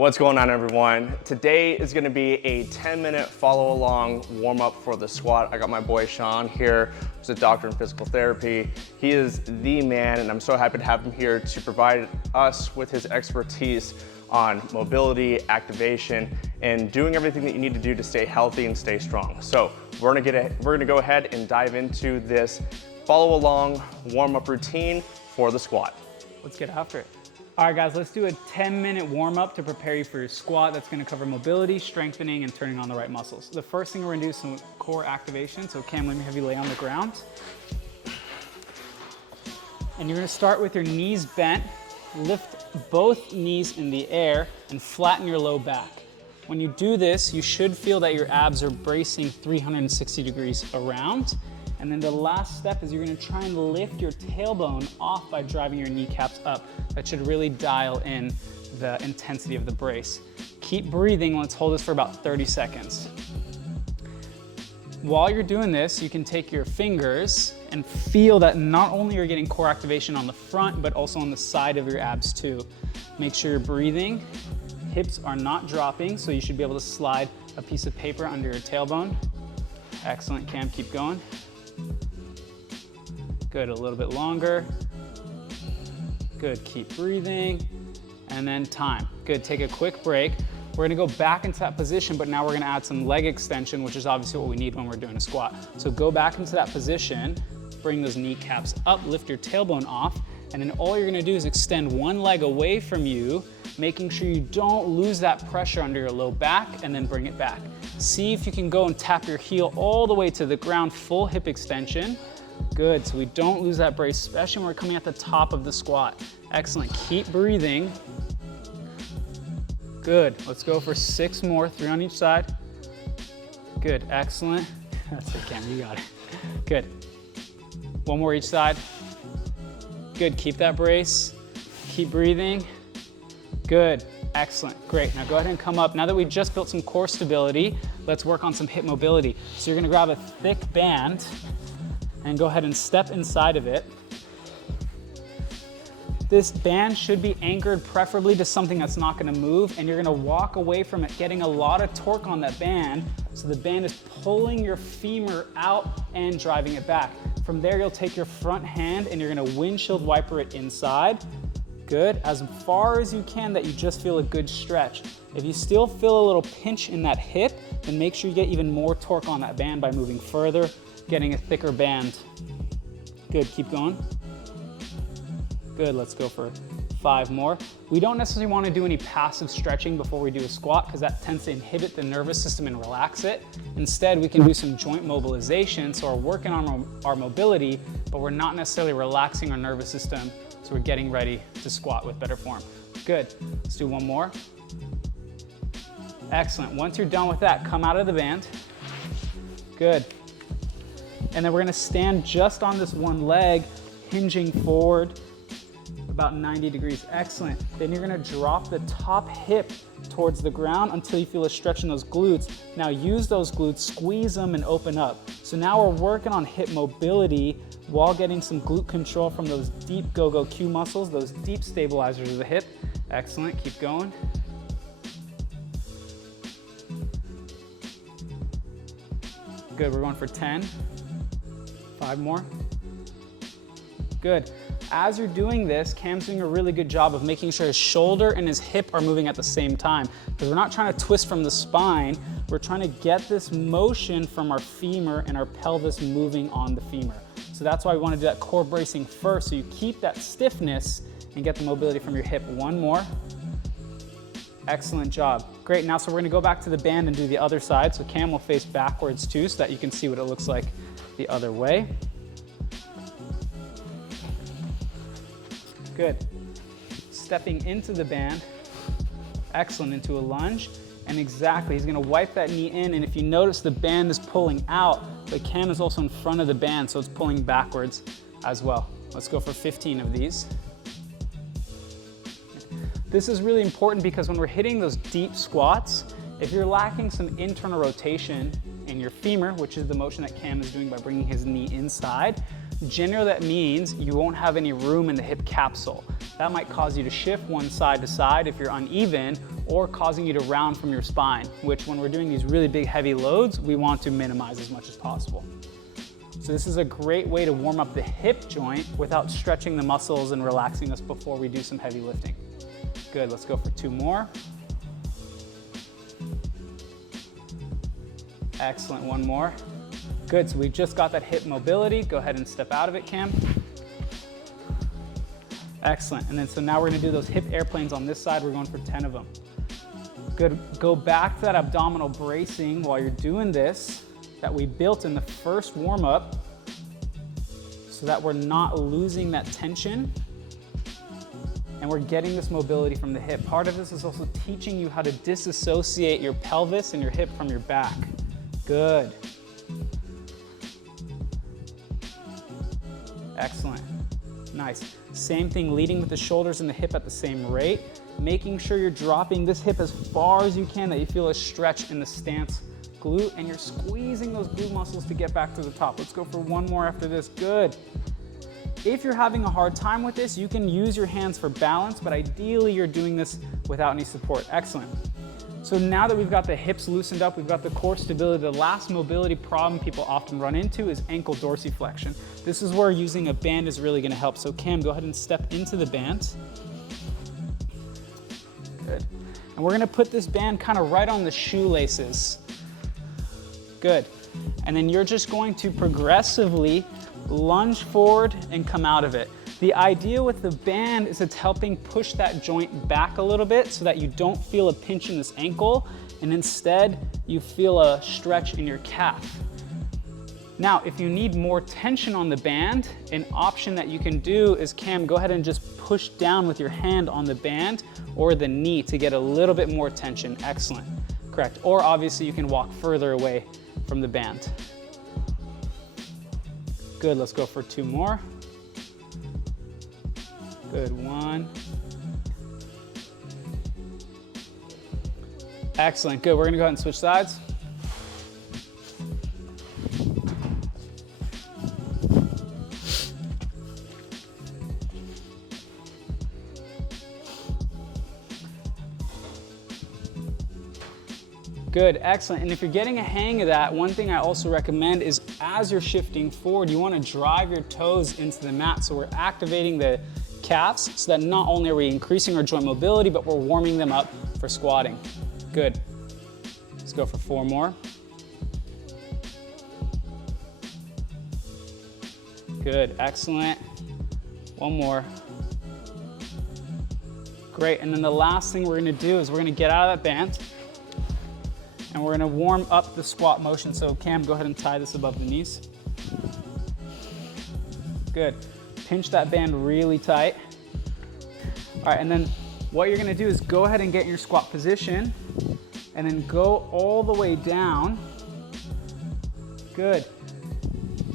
What's going on, everyone? Today is gonna be a 10-minute follow along warm up for the squat. I got my boy Sean here, who's a doctor in physical therapy. He is the man, and I'm so happy to have him here to provide us with his expertise on mobility, activation, and doing everything that you need to do to stay healthy and stay strong. So we're gonna go ahead and dive into this follow along warm up routine for the squat. Let's get after it. All right, guys, let's do a 10-minute warm-up to prepare you for your squat. That's gonna cover mobility, strengthening, and turning on the right muscles. The first thing we're gonna do is some core activation. So Cam, let me have you lay on the ground. And you're gonna start with your knees bent. Lift both knees in the air and flatten your low back. When you do this, you should feel that your abs are bracing 360 degrees around. And then the last step is you're gonna try and lift your tailbone off by driving your kneecaps up. That should really dial in the intensity of the brace. Keep breathing. Let's hold this for about 30 seconds. While you're doing this, you can take your fingers and feel that not only you're getting core activation on the front, but also on the side of your abs too. Make sure you're breathing. Hips are not dropping, so you should be able to slide a piece of paper under your tailbone. Excellent, Cam, keep going. Good, a little bit longer. Good, keep breathing. And then time. Good, take a quick break. We're gonna go back into that position, but now we're gonna add some leg extension, which is obviously what we need when we're doing a squat. So go back into that position, bring those kneecaps up, lift your tailbone off, and then all you're gonna do is extend one leg away from you, making sure you don't lose that pressure under your low back, and then bring it back. See if you can go and tap your heel all the way to the ground, full hip extension. Good, so we don't lose that brace, especially when we're coming at the top of the squat. Excellent, keep breathing. Good, let's go for 6 more, 3 on each side. Good, excellent. That's it, Cam, you got it. Good. 1 more each side. Good, keep that brace. Keep breathing. Good, excellent, great. Now go ahead and come up. Now that we just built some core stability, let's work on some hip mobility. So you're gonna grab a thick band and go ahead and step inside of it. This band should be anchored preferably to something that's not gonna move, and you're gonna walk away from it getting a lot of torque on that band, so the band is pulling your femur out and driving it back. From there, you'll take your front hand and you're gonna windshield wiper it inside. Good, as far as you can that you just feel a good stretch. If you still feel a little pinch in that hip, then make sure you get even more torque on that band by moving further, getting a thicker band. Good, keep going. Good, let's go for 5 more. We don't necessarily want to do any passive stretching before we do a squat because that tends to inhibit the nervous system and relax it. Instead, we can do some joint mobilization, so we're working on our mobility, but we're not necessarily relaxing our nervous system, so we're getting ready to squat with better form. Good, let's do 1 more. Excellent, once you're done with that, come out of the band. Good. And then we're gonna stand just on this one leg, hinging forward about 90 degrees. Excellent. Then you're gonna drop the top hip towards the ground until you feel a stretch in those glutes. Now use those glutes, squeeze them and open up. So now we're working on hip mobility while getting some glute control from those deep go-go Q muscles, those deep stabilizers of the hip. Excellent, keep going. Good, we're going for 10. 5 more. Good. As you're doing this, Cam's doing a really good job of making sure his shoulder and his hip are moving at the same time, because we're not trying to twist from the spine, we're trying to get this motion from our femur and our pelvis moving on the femur. So that's why we want to do that core bracing first, so you keep that stiffness and get the mobility from your hip. 1 more. Excellent job. Great, now so we're gonna go back to the band and do the other side. So Cam will face backwards too, so that you can see what it looks like the other way. Good. Stepping into the band. Excellent, into a lunge. And exactly, he's gonna wipe that knee in, and if you notice, the band is pulling out, but Cam is also in front of the band, so it's pulling backwards as well. Let's go for 15 of these. This is really important because when we're hitting those deep squats, if you're lacking some internal rotation in your femur, which is the motion that Cam is doing by bringing his knee inside, generally that means you won't have any room in the hip capsule. That might cause you to shift one side to side if you're uneven, or causing you to round from your spine, which when we're doing these really big heavy loads, we want to minimize as much as possible. So this is a great way to warm up the hip joint without stretching the muscles and relaxing us before we do some heavy lifting. Good, let's go for 2 more. Excellent, 1 more. Good, so we just got that hip mobility. Go ahead and step out of it, Cam. Excellent, and then so now we're gonna do those hip airplanes on this side. We're going for 10 of them. Good, go back to that abdominal bracing while you're doing this that we built in the first warm up so that we're not losing that tension and we're getting this mobility from the hip. Part of this is also teaching you how to disassociate your pelvis and your hip from your back. Good. Excellent. Nice. Same thing, leading with the shoulders and the hip at the same rate, making sure you're dropping this hip as far as you can, that you feel a stretch in the stance glute, and you're squeezing those glute muscles to get back to the top. Let's go for 1 more after this. Good. If you're having a hard time with this, you can use your hands for balance, but ideally you're doing this without any support. Excellent. So now that we've got the hips loosened up, we've got the core stability, the last mobility problem people often run into is ankle dorsiflexion. This is where using a band is really gonna help. So Cam, go ahead and step into the band. Good. And we're gonna put this band kind of right on the shoelaces. Good. And then you're just going to progressively lunge forward and come out of it. The idea with the band is it's helping push that joint back a little bit so that you don't feel a pinch in this ankle, and instead you feel a stretch in your calf. Now, if you need more tension on the band, an option that you can do is, Cam, go ahead and just push down with your hand on the band or the knee to get a little bit more tension. Excellent. Correct. Or obviously you can walk further away from the band. Good, let's go for 2 more. Good, 1. Excellent, good. We're gonna go ahead and switch sides. Good, excellent. And if you're getting a hang of that, one thing I also recommend is as you're shifting forward, you want to drive your toes into the mat. So we're activating the calves so that not only are we increasing our joint mobility, but we're warming them up for squatting. Good. Let's go for 4 more. Good, excellent. 1 more. Great, and then the last thing we're gonna do is we're gonna get out of that band and we're gonna warm up the squat motion. So Cam, go ahead and tie this above the knees. Good. Pinch that band really tight. All right, and then what you're gonna do is go ahead and get in your squat position and then go all the way down. Good.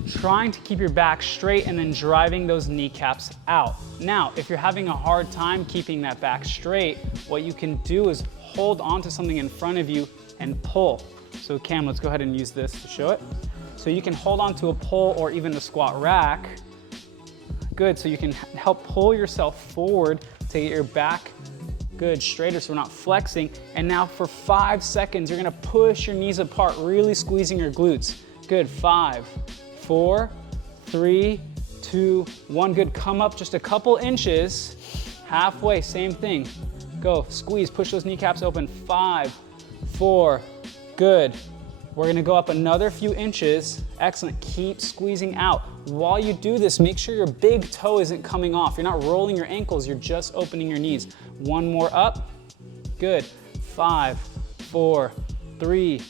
Trying to keep your back straight and then driving those kneecaps out. Now, if you're having a hard time keeping that back straight, what you can do is hold onto something in front of you and pull. So Cam, let's go ahead and use this to show it. So you can hold onto a pole or even a squat rack. Good, so you can help pull yourself forward to get your back good, straighter so we're not flexing. And now for 5 seconds, you're gonna push your knees apart, really squeezing your glutes. Good, 5, 4, 3, 2, 1. Good, come up just a couple inches, halfway, same thing. Go, squeeze, push those kneecaps open, 5, 4, good. We're gonna go up another few inches. Excellent, keep squeezing out. While you do this, make sure your big toe isn't coming off. You're not rolling your ankles, you're just opening your knees. 1 more up, good. 5, 4, 3,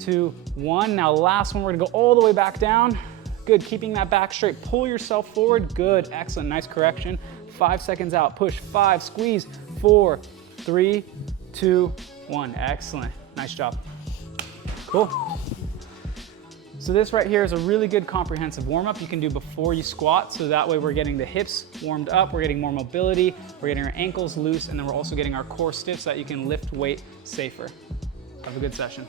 2, 1. Now last one, we're gonna go all the way back down. Good, keeping that back straight. Pull yourself forward, good, excellent, nice correction. 5 seconds out, push, 5, squeeze, 4, 3, 2, 1, excellent, nice job. Cool. So this right here is a really good comprehensive warm-up you can do before you squat, so that way we're getting the hips warmed up, we're getting more mobility, we're getting our ankles loose, and then we're also getting our core stiff so that you can lift weight safer. Have a good session.